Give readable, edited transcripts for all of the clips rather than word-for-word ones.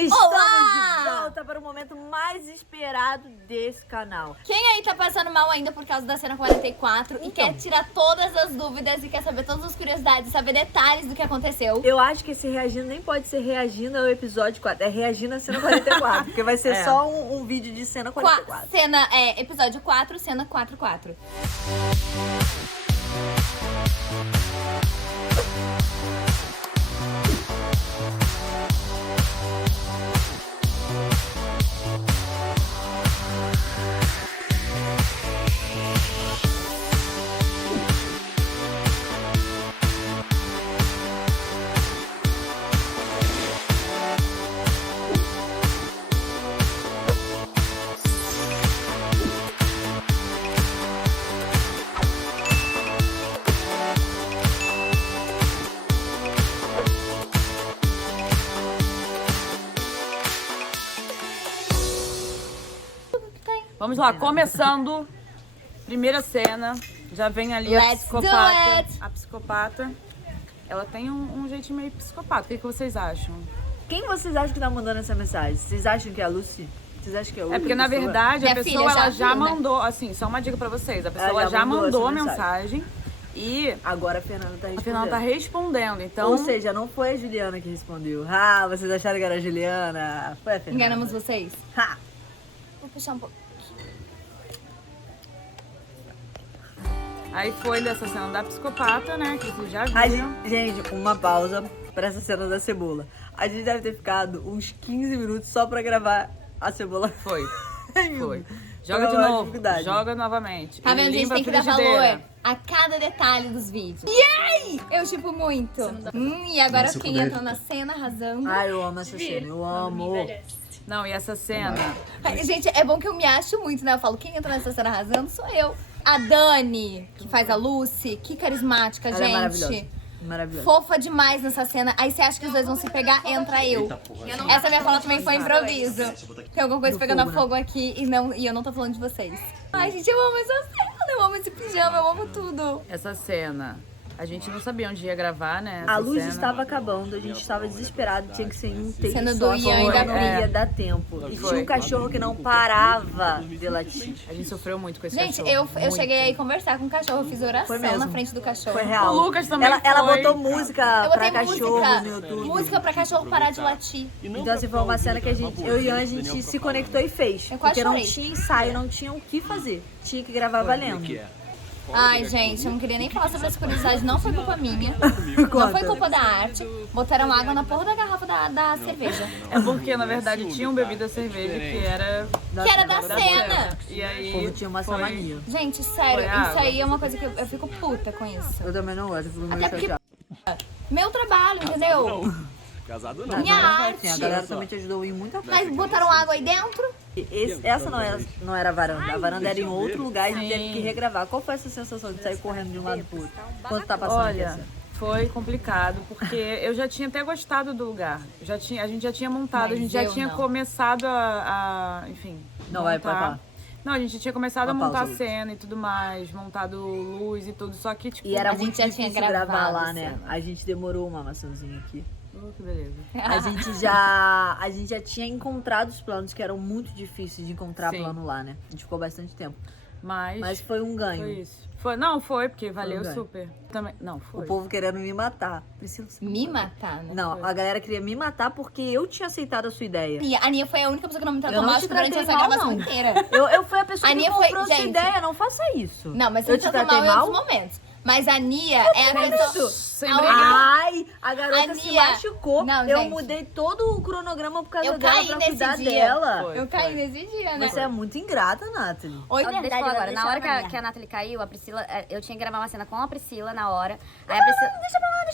Estamos Olá! de volta para o momento mais esperado desse canal. Quem aí tá passando mal ainda por causa da cena 44 e quer tirar todas as dúvidas e quer saber todas as curiosidades, saber detalhes do que aconteceu? Eu acho que esse reagindo nem pode ser reagindo ao episódio 4, é reagindo à cena 44, porque vai ser só um vídeo de cena 44. Episódio 4, cena 44. Vamos lá, começando. Primeira cena. Já vem ali a Let's psicopata. do it. A psicopata. Ela tem um jeitinho meio psicopata. O que vocês acham? Quem vocês acham que tá mandando essa mensagem? Vocês acham que é a Lucy? Vocês acham que é a É porque, na pessoa? verdade, Minha a pessoa filha já ela já viu, né? mandou, assim, só uma dica pra vocês. A pessoa Ela já mandou a essa mensagem e Agora a Fernanda tá a respondendo. Fernanda tá respondendo. Então, Ou seja, não foi a Juliana que respondeu. Ah, vocês acharam que era a Juliana? Foi a Fernanda. Enganamos vocês? Ha! Vou puxar um pouco. aí foi dessa cena da psicopata, né? Que vocês já A viram. gente, uma pausa pra essa cena da cebola. A gente deve ter ficado uns 15 minutos só pra gravar a cebola. Foi. Ai, Foi. meu. Joga de Foi uma novo. dificuldade. Joga novamente. Tá E vendo, gente? limpa Tem que a dar frigideira. valor a cada detalhe dos vídeos. Yay! Eu tipo muito. E agora Nossa, quem eu entra na cena arrasando. Ai, eu amo essa cena. Eu amo. Não, e essa cena... Ai, gente, é bom que eu me acho muito, né? Eu falo, quem entra nessa cena arrasando sou eu. A Dani, que faz a Lucy, que carismática, Ela é gente. maravilhosa. Maravilhosa. Fofa demais nessa cena. Aí você acha que os dois vão se pegar, entra eu. Essa minha fala também foi improviso. Tem alguma coisa Do pegando fogo, fogo aqui e eu não tô falando de vocês. Ai, gente, eu amo essa cena. Eu amo esse pijama, eu amo tudo. Essa cena... A gente não sabia onde ia gravar, né? Essa A luz cena. estava acabando, a gente estava desesperado, tinha que ser em um take Cena só, do Ian e da não Pri. ia dar tempo. E Foi. tinha um cachorro que não parava de latir. A gente sofreu muito com esse Gente, cachorro. eu cheguei aí conversar com o cachorro, eu fiz Foi oração mesmo. na frente do cachorro. Foi real. O Lucas também ela foi. botou música Eu pra botei cachorro música, no YouTube. música pra cachorro parar de latir. Então assim, foi uma cena que eu e Ian, a gente se conectou e fez. Eu quase Porque não chorei. tinha ensaio, não tinha o que fazer. Tinha que gravar valendo. Ai, gente, eu não queria nem falar sobre essa curiosidade, não foi culpa minha. Não Conta. foi culpa da arte. Botaram água na porra da garrafa da cerveja. É porque, na verdade, tinham bebido a cerveja que era Que era da da cena. E aí O povo tinha uma foi- mania. Gente, sério, Foi água. isso aí é uma coisa que eu fico puta com isso. Eu também não gosto, eu fico meio Até porque chateada. meu trabalho, entendeu? Casado Não, não. minha não, arte. assim, a galera também te ajudou em muita coisa. Mas botaram água aí dentro. Essa não era a varanda. A varanda era em outro lugar e a gente Sim. teve que regravar. Qual foi essa sensação de sair correndo de um lado pro outro? Quando tá passando aqui Olha, assim? foi complicado, porque eu já tinha até gostado do lugar. A gente já tinha montado, Mas a gente já eu tinha não. começado enfim. Não, vai, pode falar. Não, a gente tinha começado Uma a montar pausa, a cena e tudo mais, montado luz e tudo, só que, tipo... E era A gente muito já tinha difícil gravar gravado lá, a né? cena. A gente demorou uma maçãzinha aqui. Que beleza. A gente já tinha encontrado os planos que eram muito difíceis de encontrar Sim. plano lá, né? A gente ficou bastante tempo. Mas Mas foi um ganho. foi isso. Não, foi, porque valeu ganho. super. Também, não, foi. O povo querendo me matar. Priscila, você Me matar, né? Não, a galera queria me matar porque eu tinha aceitado a sua ideia. E a Aninha foi a única pessoa que não me tratou Eu não mal te durante tratei essa mal, gravação não. inteira. Eu fui a pessoa A que Nia comprou foi- a sua gente. ideia, não faça isso. Não, mas eu você te me tratou tratei mal em mal? outros momentos. Mas a Nia é a pessoa... Sem a brigar. única- Ai, a garota A se Nia- machucou. Não, eu gente. mudei todo o cronograma por causa Eu dela caí pra nesse cuidar dia. dela. Foi. Eu caí nesse dia, né? Você é muito ingrata, Nathalie. Oi, Deixa eu falar agora. Na hora que a Nathalie caiu, a Priscila, eu tinha que gravar uma cena com a Priscila na hora. Aí a Priscila,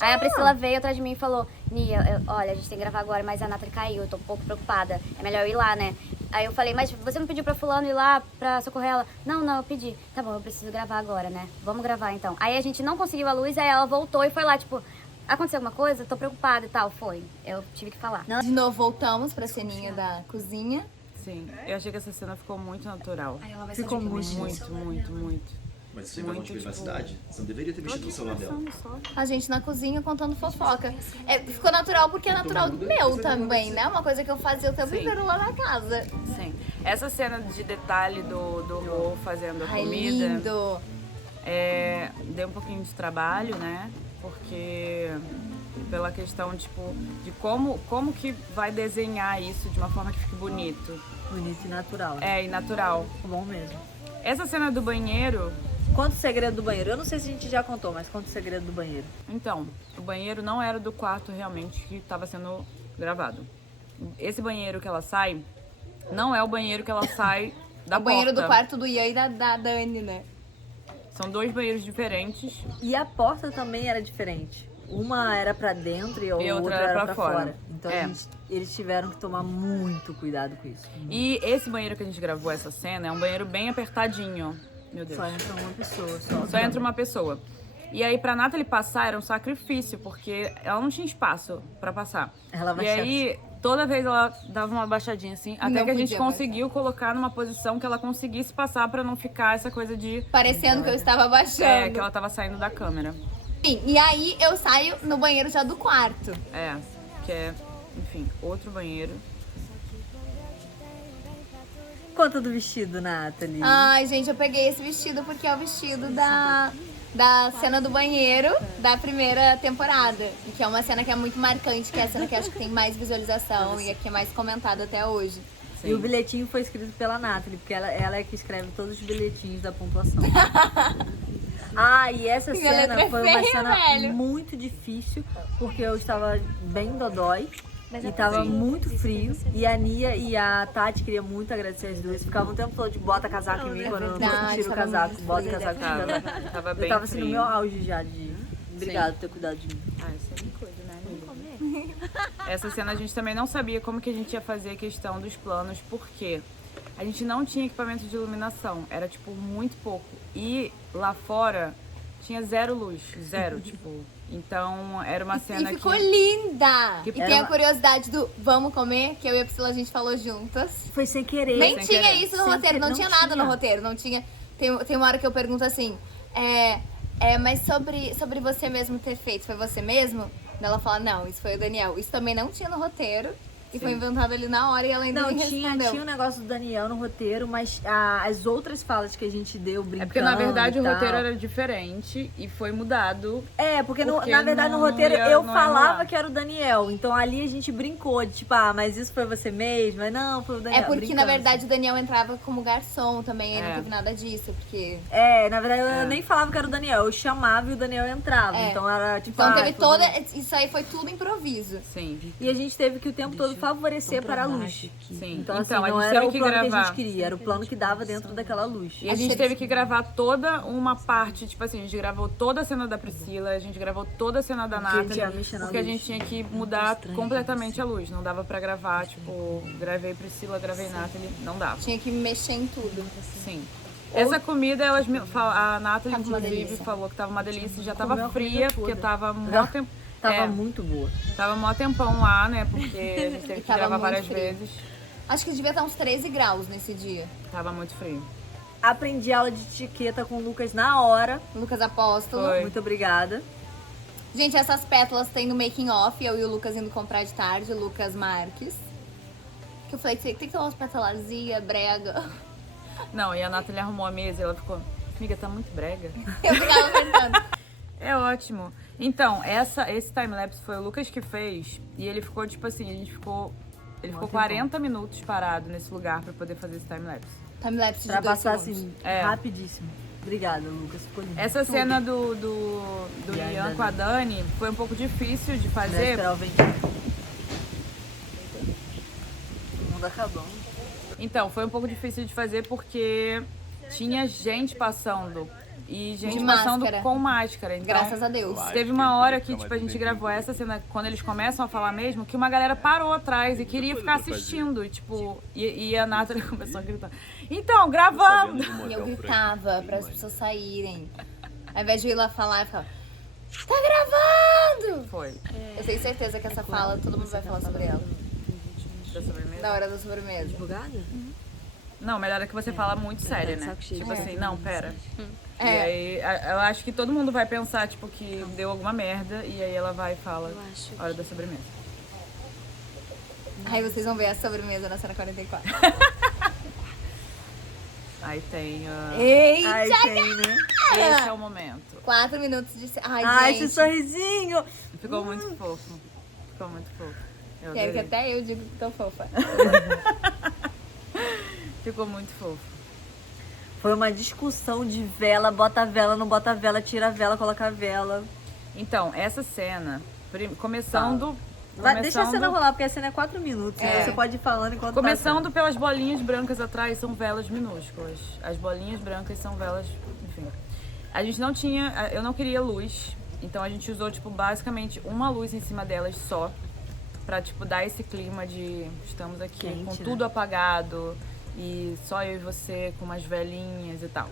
aí a Priscila veio atrás de mim e falou: Nia, olha, a gente tem que gravar agora, mas a Nathalie caiu, eu tô um pouco preocupada. É melhor eu ir lá, né? Aí eu falei: mas você não pediu pra fulano ir lá pra socorrer ela? Não, eu pedi. Tá bom, eu preciso gravar agora, né? Vamos gravar então. Aí a gente não conseguiu a luz, aí ela voltou e foi lá, tipo, aconteceu alguma coisa? Tô preocupada e tal. Foi. Eu tive que falar. De novo, voltamos pra ceninha da cozinha. Sim, eu achei que essa cena ficou muito natural. Ficou muito. Muito. Mas isso aí vai de privacidade? Você não deveria ter mexido no celular dela. A gente na cozinha contando fofoca. Ficou natural porque é natural do meu também, né? Uma coisa que eu fazia o tempo inteiro lá na casa. Sim. Essa cena de detalhe do Rô fazendo a Ai, comida lindo. deu um pouquinho de trabalho, né? Porque pela questão, tipo, de como que vai desenhar isso de uma forma que fique bonito. Bonito e natural. E natural. Bom mesmo. Essa cena do banheiro... Conta o segredo do banheiro. Eu não sei se a gente já contou, mas conta o segredo do banheiro. Então, o banheiro não era do quarto realmente que estava sendo gravado. Esse banheiro que ela sai, não é o banheiro que ela sai da porta. O banheiro do quarto do Ian e da Dani, né? São 2 banheiros diferentes. E a porta também era diferente. Uma era pra dentro e a outra era pra fora. Então eles tiveram que tomar muito cuidado com isso. E esse banheiro que a gente gravou essa cena é um banheiro bem apertadinho. Meu Deus. Só entra uma pessoa. Só entra uma pessoa. E aí pra Nathalie passar era um sacrifício, porque ela não tinha espaço pra passar. Ela E aí, toda vez ela dava uma baixadinha assim, até que a gente conseguiu colocar numa posição que ela conseguisse passar pra não ficar essa coisa de... Parecendo que eu estava baixando. que ela tava saindo da câmera. Enfim, e aí eu saio no banheiro já do quarto. Que é, enfim, outro banheiro. Conta do vestido, Nathalie. Ai, gente, eu peguei esse vestido porque é o vestido da cena do banheiro da primeira temporada. E que é uma cena que é muito marcante, que é a cena que acho que tem mais visualização e que é mais comentada até hoje. Sim. E o bilhetinho foi escrito pela Nathalie, porque ela é que escreve todos os bilhetinhos da pontuação. E essa Minha cena letra é foi uma feia, cena velho. muito difícil, porque eu estava bem dodói. E tava muito frio. E a Nia e a Tati queriam muito agradecer as duas. Ficavam o tempo todo de bota casaco em mim quando eu não tiro o casaco. Bota casaco, tira o casaco. Tava bem Eu tava assim frio. no meu auge já de... Obrigada por ter cuidado de mim. Isso é uma coisa, né, amiga? Essa cena a gente também não sabia como que a gente ia fazer a questão dos planos, porque a gente não tinha equipamento de iluminação. Era, tipo, muito pouco. E lá fora tinha zero luz. Zero, tipo... Então, era uma cena que... E ficou linda! Que E tem a curiosidade do vamos comer, que eu e a Priscila a gente falou juntas. Foi sem querer. Nem sem tinha querer. isso no Sem roteiro, não querer, tinha não nada tinha. no roteiro, não tinha... Tem uma hora que eu pergunto assim, mas sobre você mesmo ter feito, foi você mesmo? Ela fala, não, isso foi o Daniel. Isso também não tinha no roteiro. E foi inventado ali na hora e ela ainda Não, me tinha respondeu. um negócio do Daniel no roteiro, mas as outras falas que a gente deu brincando. É porque, na verdade, e o tal. roteiro era diferente e foi mudado. Porque Porque na verdade no não roteiro ia- eu não ia falava rolar. que era o Daniel. Então ali a gente brincou de tipo, mas isso foi você mesma? Não, foi o Daniel. É porque, brincando, na verdade, o Daniel entrava como garçom também, ele não teve nada disso, porque... Na verdade eu nem falava que era o Daniel, eu chamava e o Daniel entrava. Então era tipo. Então teve foi o toda... Daniel. Isso aí foi tudo improviso. Sim. E a gente teve que o tempo todo favorecer para a luz. Sim. Então, assim, a não gente era teve o que plano que a gravar. gente queria, era o plano que dava dentro daquela luz. E a gente teve que gravar toda uma parte, tipo assim, a gente gravou toda a cena da Priscila, a gente gravou toda a cena da Porque Nathalie, ia mexer na porque a luz. gente tinha que mudar completamente a luz. Não dava pra gravar, tipo, gravei Priscila, gravei Nathalie, não dava. Tinha que mexer em tudo. Sim. Essa comida, a Nathalie, Tava uma inclusive, delícia. falou que tava uma delícia, já Comeu tava a fria, comida porque toda. tava mó tempo. Tava muito boa. Tava mó tempão lá, né? Porque a gente teve que Tava gravar muito várias frio. vezes. Acho que devia estar uns 13 graus nesse dia. Tava muito frio. Aprendi aula de etiqueta com o Lucas na hora. Lucas Apóstolo. Foi. Muito obrigada. Gente, essas pétalas tem no making off, eu e o Lucas indo comprar de tarde, o Lucas Marques. Que eu falei que tem que ter umas pétalarzinhas, brega. Não, e a Nathalie arrumou a mesa e ela ficou, amiga, tá muito brega. Eu ficava tentando. É ótimo. Então, esse timelapse foi o Lucas que fez e ele ficou, tipo assim, ele ficou 40 minutos parado nesse lugar pra poder fazer esse timelapse. Timelapse de Pra 2 passar segundos. assim, rapidíssimo. Obrigada, Lucas. Ficou lindo. Essa cena do E a Ian Dani? com a Dani foi um pouco difícil de fazer. O mundo acabando. Então, foi um pouco difícil de fazer porque tinha gente passando. E gente De passando máscara. com máscara. Então, Graças a Deus. teve uma hora que, tipo, a gente gravou essa cena, quando eles começam a falar mesmo, que uma galera parou atrás e queria ficar assistindo. E, tipo, e a Nathalie começou a gritar, então, gravando! E eu gritava para as pessoas saírem. Ao invés de eu ir lá falar, eu ficava, tá gravando! Foi. Eu tenho certeza que essa fala, todo mundo vai falar sobre ela. Da sobremesa. Na hora da sobremesa. Advogada? Não, melhor é que você fala muito sério, né? saco cheio. Tipo assim, não, pera. E É. aí, eu acho que todo mundo vai pensar, tipo, que deu alguma merda. E aí ela vai e fala, hora da sobremesa. Aí vocês vão ver a sobremesa na cena 44. Aí tem... Eita! Ai, tem, né? esse é o momento. 4 minutos de... Ai, Ai, gente. esse sorrisinho. Ficou muito fofo. Ficou muito fofo. Eu Quero que adorei. até eu digo que tô fofa. Ficou muito fofo. Foi uma discussão de vela, bota a vela, não bota a vela, tira a vela, coloca a vela. Então, essa cena, começando... Deixa a cena rolar, porque a cena é 4 minutos. Né? Você pode ir falando enquanto Começando pelas bolinhas brancas atrás, são velas minúsculas. As bolinhas brancas são velas, enfim. A gente não tinha, eu não queria luz, então a gente usou, tipo, basicamente uma luz em cima delas só. Pra, tipo, dar esse clima de estamos aqui Quente, com né? tudo apagado e só eu e você com umas velhinhas e tal.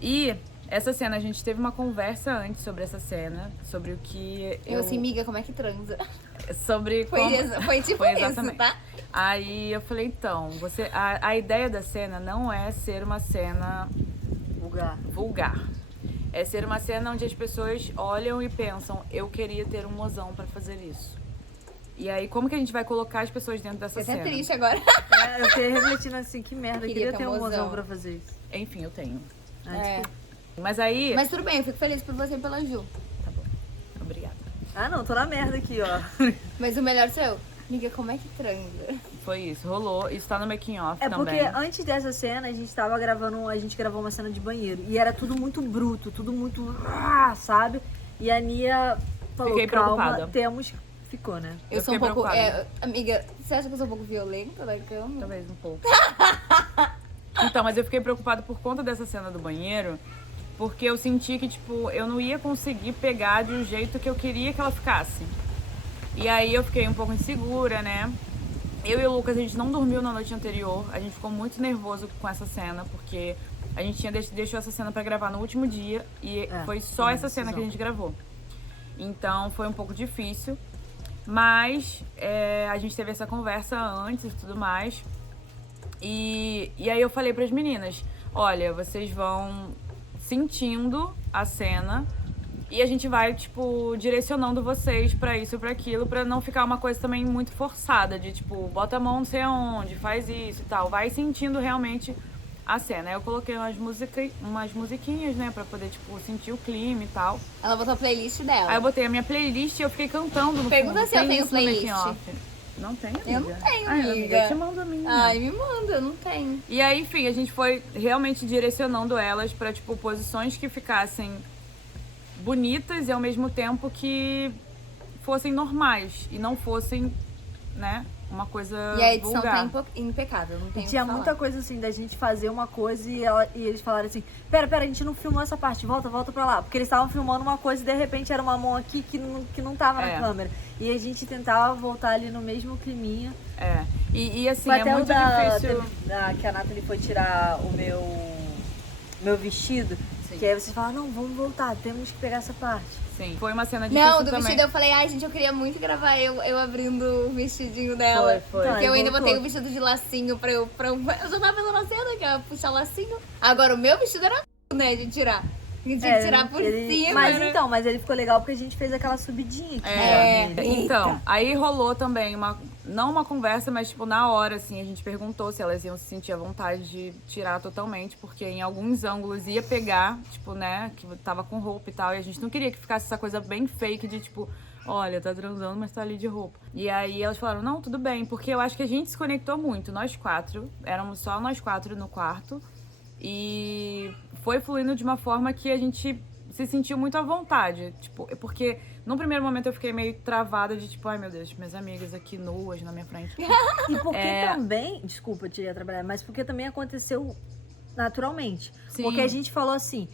E essa cena, a gente teve uma conversa antes sobre essa cena, sobre o que Eu assim, miga, como é que transa? sobre Foi como... isso, foi tipo Foi isso, exatamente. tá? Aí eu falei, então, a ideia da cena não é ser uma cena vulgar. É ser uma cena onde as pessoas olham e pensam, eu queria ter um mozão pra fazer isso. E aí, como que a gente vai colocar as pessoas dentro dessa Você tá cena? triste agora. Eu fiquei refletindo assim, que merda, eu queria ter um mozão pra fazer isso. Enfim, eu tenho. É. Mas aí... Mas tudo bem, eu fico feliz por você e pela Ju. Tá bom. Obrigada. Ah, não, tô na merda aqui, ó. Mas o melhor sou eu. Miga, como é que transa? Foi isso, rolou. Isso tá no making off É também. porque antes dessa cena, a gente tava gravando, a gente gravou uma cena de banheiro. E era tudo muito bruto, tudo muito... sabe? E a Nia falou, Fiquei calma, preocupada. Ficou, né? Eu sou um fiquei pouco... preocupada. amiga, você acha que eu sou um pouco violenta na cama? Talvez um pouco. Então, mas eu fiquei preocupada por conta dessa cena do banheiro, porque eu senti que, tipo, eu não ia conseguir pegar de um jeito que eu queria que ela ficasse. E aí eu fiquei um pouco insegura, né? Eu e o Lucas, a gente não dormiu na noite anterior, a gente ficou muito nervoso com essa cena, porque a gente tinha deixou essa cena pra gravar no último dia e foi só essa cena que a gente gravou. Então foi um pouco difícil, mas a gente teve essa conversa antes e tudo mais. E aí eu falei pras meninas, olha, vocês vão sentindo a cena e a gente vai, tipo, direcionando vocês pra isso e pra aquilo, pra não ficar uma coisa também muito forçada, de tipo, bota a mão não sei aonde, faz isso e tal. Vai sentindo realmente a cena. Aí eu coloquei umas musiquinhas, né, pra poder, tipo, sentir o clima e tal. Ela botou a playlist dela. Aí eu botei a minha playlist e eu fiquei cantando no Pergunta fundo. se eu Tem tenho isso no making playlist. off. Não tem, amiga? Eu não tenho, Ai, amiga. Eu te mando a minha. Ai, me manda, eu não tenho. E aí, enfim, a gente foi realmente direcionando elas pra, tipo, posições que ficassem bonitas e ao mesmo tempo que fossem normais e não fossem, né, uma coisa E a edição vulgar. tá impecável, não tem E o tinha que falar. muita coisa assim, da gente fazer uma coisa e eles falaram assim, pera, a gente não filmou essa parte, volta pra lá. Porque eles estavam filmando uma coisa e de repente era uma mão aqui que não tava na câmera. E a gente tentava voltar ali no mesmo climinha. É. E assim, Foi é até muito difícil. que a Nathalie foi tirar o meu vestido. Que aí vocês falaram, não, vamos voltar, temos que pegar essa parte. Sim, foi uma cena difícil Não, do também. vestido eu falei, ai gente, eu queria muito gravar eu abrindo o vestidinho dela. Foi. Porque eu ainda voltou. botei o vestido de lacinho pra eu já tava pensando na cena, que eu ia puxar lacinho. Agora o meu vestido era né, de tirar. De tirar por cima. Mas ele ficou legal porque a gente fez aquela subidinha aqui. Então, aí rolou também não uma conversa, mas tipo, na hora, assim, a gente perguntou se elas iam se sentir à vontade de tirar totalmente, porque em alguns ângulos ia pegar, tipo, né, que tava com roupa e tal, e a gente não queria que ficasse essa coisa bem fake de tipo, olha, tá transando, mas tá ali de roupa. E aí elas falaram, não, tudo bem, porque eu acho que a gente se conectou muito, nós quatro, éramos só nós quatro no quarto, e foi fluindo de uma forma que a gente se sentiu muito à vontade, tipo, porque num primeiro momento eu fiquei meio travada de tipo, ai meu Deus, minhas amigas aqui nuas na minha frente. E porque também, desculpa te atrapalhar, mas porque também aconteceu naturalmente. Sim. Porque a gente falou assim,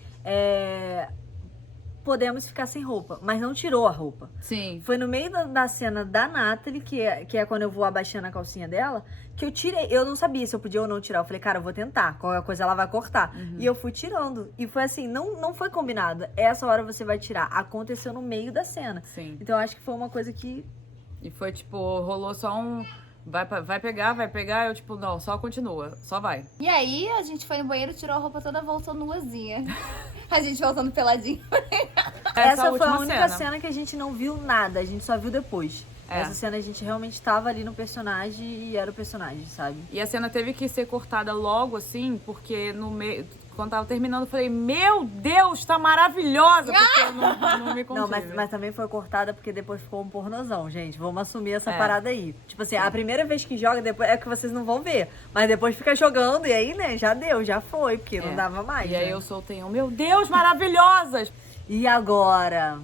podemos ficar sem roupa, mas não tirou a roupa. Sim. Foi no meio da cena da Nathalie, que é quando eu vou abaixando a calcinha dela, que eu tirei. Eu não sabia se eu podia ou não tirar. Eu falei, cara, eu vou tentar. Qualquer coisa ela vai cortar. E eu fui tirando. E foi assim, não foi combinado. Essa hora você vai tirar. Aconteceu no meio da cena. Sim. Então eu acho que foi uma coisa que... E foi tipo, rolou só vai pegar. Eu, tipo, não, só continua, só vai. E aí, a gente foi no banheiro, tirou a roupa toda, voltou nuazinha. A gente voltando peladinho. Essa foi a única cena que a gente não viu nada, a gente só viu depois. É. Essa cena a gente realmente tava ali no personagem e era o personagem, sabe? E a cena teve que ser cortada logo, assim, porque no meio... Quando tava terminando, eu falei, meu Deus, tá maravilhosa! Porque eu não me contive. Não, mas também foi cortada porque depois ficou um pornozão, gente. Vamos assumir essa parada aí. Tipo assim, a primeira vez que joga, depois é que vocês não vão ver. Mas depois fica jogando e aí, né, já deu, já foi, porque não dava mais. E aí né? eu soltei meu Deus, maravilhosas! E agora?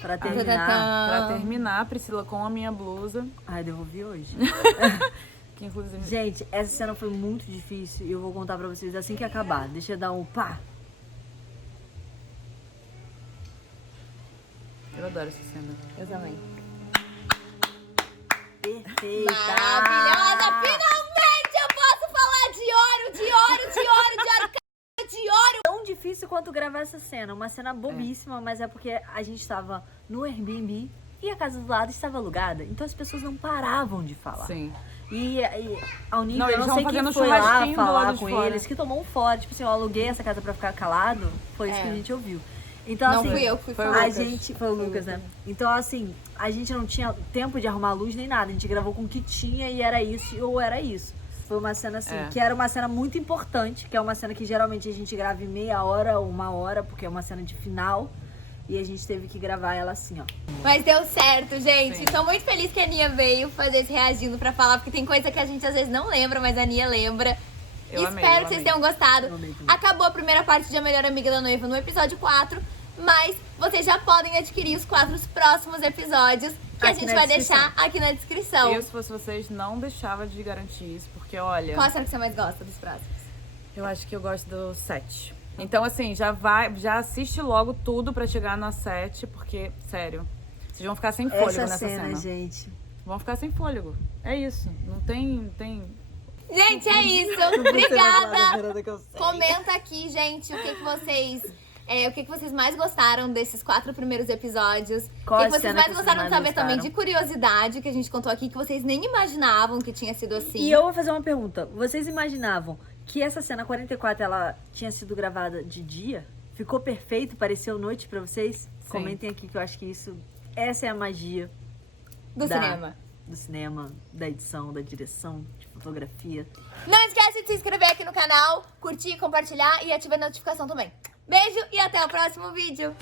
Pra terminar. Pra terminar, Priscila com a minha blusa. Ai, devolvi hoje. Que inclusive... Gente, essa cena foi muito difícil e eu vou contar pra vocês assim que acabar. Deixa eu dar um pá. Eu adoro essa cena. Eu também. Perfeita! Maravilhosa! Finalmente eu posso falar de ouro! Tão difícil quanto gravar essa cena. Uma cena bobíssima, mas é porque a gente tava no Airbnb e a casa do lado estava alugada. Então as pessoas não paravam de falar. Sim. E ao nível, Não, eu eles não sei estavam quem fazendo foi lá churrasquinho do falar lado de com fora. eles, que tomou um fora. Tipo assim, eu aluguei essa casa pra ficar calado. Foi isso que a gente ouviu. Então, Não assim, fui eu que fui foi o falar. a Lucas. gente, foi o Lucas, né? Então, assim, a gente não tinha tempo de arrumar luz nem nada. A gente gravou com o que tinha e era isso ou era isso. Foi uma cena assim, que era uma cena muito importante, que é uma cena que geralmente a gente grava em meia hora ou uma hora, porque é uma cena de final. E a gente teve que gravar ela assim, ó. Mas deu certo, gente. Sim. Tô muito feliz que a Nia veio fazer esse reagindo pra falar, porque tem coisa que a gente às vezes não lembra, mas a Nia lembra. Eu amei, Espero eu que vocês amei. tenham gostado. Eu amei também. Acabou a primeira parte de A Melhor Amiga da Noiva no episódio 4, mas vocês já podem adquirir os 4 próximos episódios que a Aqui gente na vai descrição. deixar aqui na descrição. Eu, se fosse vocês, não deixava de garantir isso, porque olha, Qual cena que você mais gosta dos próximos? eu acho que eu gosto do 7. Então, assim, já assiste logo tudo pra chegar na 7, porque, sério, vocês vão ficar sem fôlego Essa nessa cena, cena. gente. Vão ficar sem fôlego. É isso. Não tem. Gente, é isso. Obrigada. Comenta aqui, gente, o que vocês... o que vocês mais gostaram desses 4 primeiros episódios? Qual o a que vocês cena mais que gostaram vocês de mais saber também gostaram? de curiosidade que a gente contou aqui, que vocês nem imaginavam que tinha sido assim. E eu vou fazer uma pergunta. Vocês imaginavam que essa cena 44, ela tinha sido gravada de dia? Ficou perfeito? Pareceu noite pra vocês? Sim. Comentem aqui que eu acho que essa é a magia do cinema. do cinema, da edição, da direção, de fotografia. Não esquece de se inscrever aqui no canal, curtir, compartilhar e ativar a notificação também. Beijo e até o próximo vídeo.